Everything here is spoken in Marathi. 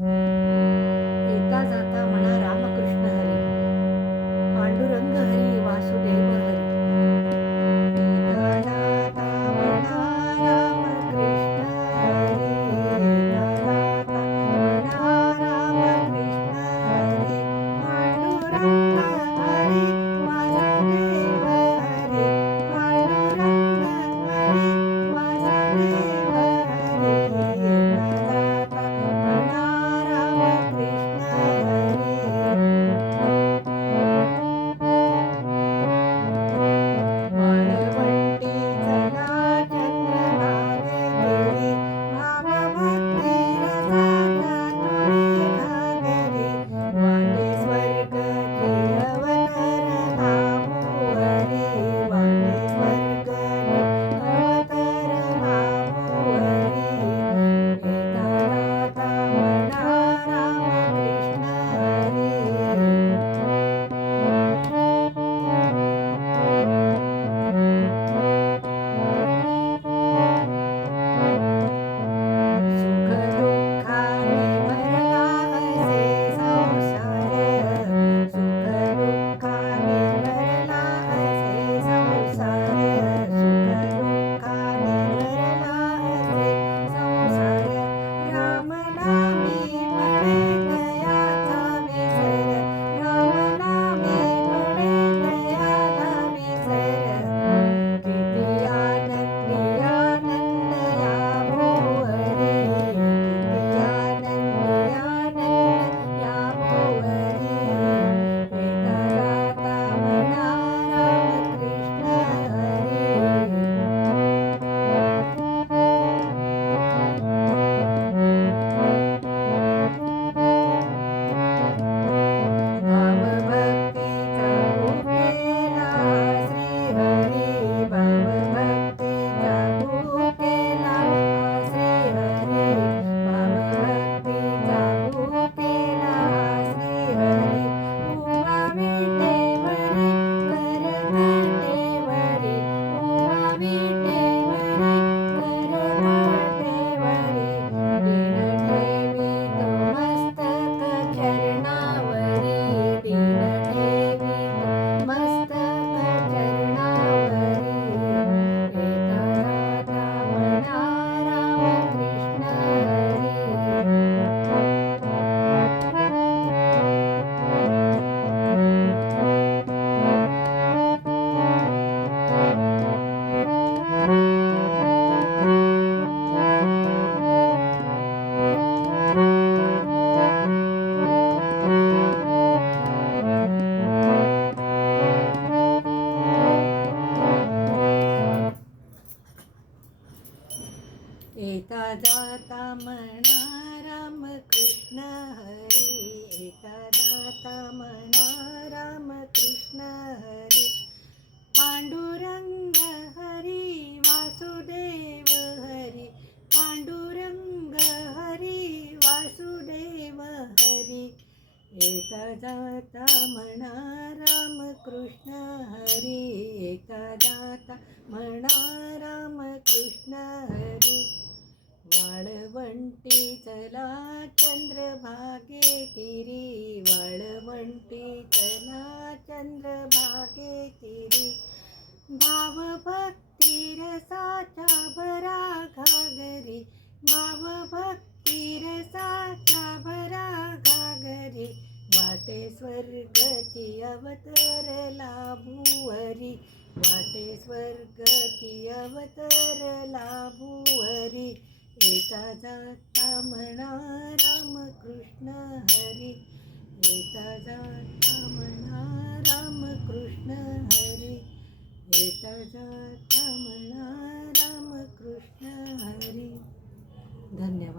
येता जाता म्हणा रामकृष्ण हरी, पांडुरंग हरी वासुदेव हरी. येता जाता म्हणा रामकृष्ण हरी, येता जाता म्हणा रामकृष्ण हरी, पांडुरंग हरी वासुदेव हरी, पांडुरंग हरी वासुदेव हरी. येता जाता म्हणा रामकृष्ण हरी. वाळवंटी चला चंद्रभागे तेरी, भावभक्ती रसाच्या तुम्ही घागरी, वाटे स्वर्गची अवतरला भुवरी, वाटे स्वर्गची अवतरला भुवरी. येता जाता म्हणा रामकृष्ण हरी. सुख दुःखाने भरला असे संसार, सुख दुःखाने भरला असे संसार, सुख दुःखाने भरला असे संसार. रामनामी पडे तयाचा विसर, रामनामी पडे तयाचा विसर. किती आनंदी आनंद या भुवरी, किती आनंदी आनंद या भुवरी. येता जाता म्हणा रामकृष्ण हरी. भावभक्तीचा भुकेला श्रीहरी, भावभक्तीचा भुकेला श्रीहरी, भावभक्तीचा भुकेला श्रीहरी. उभा विटेवरी करतटेवरी, उभा विटेवरी करतटेवरी. दीन ठेवी तो मस्तक चरणावरी, दीन ठेवी तो मस्तक चरणावरी. येता जाता म्हणा रामकृष्ण हरी. येता जाता म्हणा रामकृष्ण हरी, येता जाता म्हणा रामकृष्ण हरी, पांडुरंग हरी वासुदेव हरी, पांडुरंग हरी वासुदेव हरी. येता जाता म्हणा रामकृष्ण हरी, येता जाता म्हणा रामकृष्ण हरी. वाळवंटी चला चंद्रभागे तिरी, वाळवंटी चला चंद्रभागे तिरी. भावभक्ती रसाच्या भरा घागरी, भावभक्ती रसाच्या भरा घागरी. वाटे स्वर्गची अवतरला भुवरी, वाटे स्वर्गची अवतरला भुवरी. येता जाता म्हणा रामकृष्ण हरी, येता जाता म्हणा रामकृष्ण हरी, येता जाता म्हणा रामकृष्ण हरी. धन्यवाद.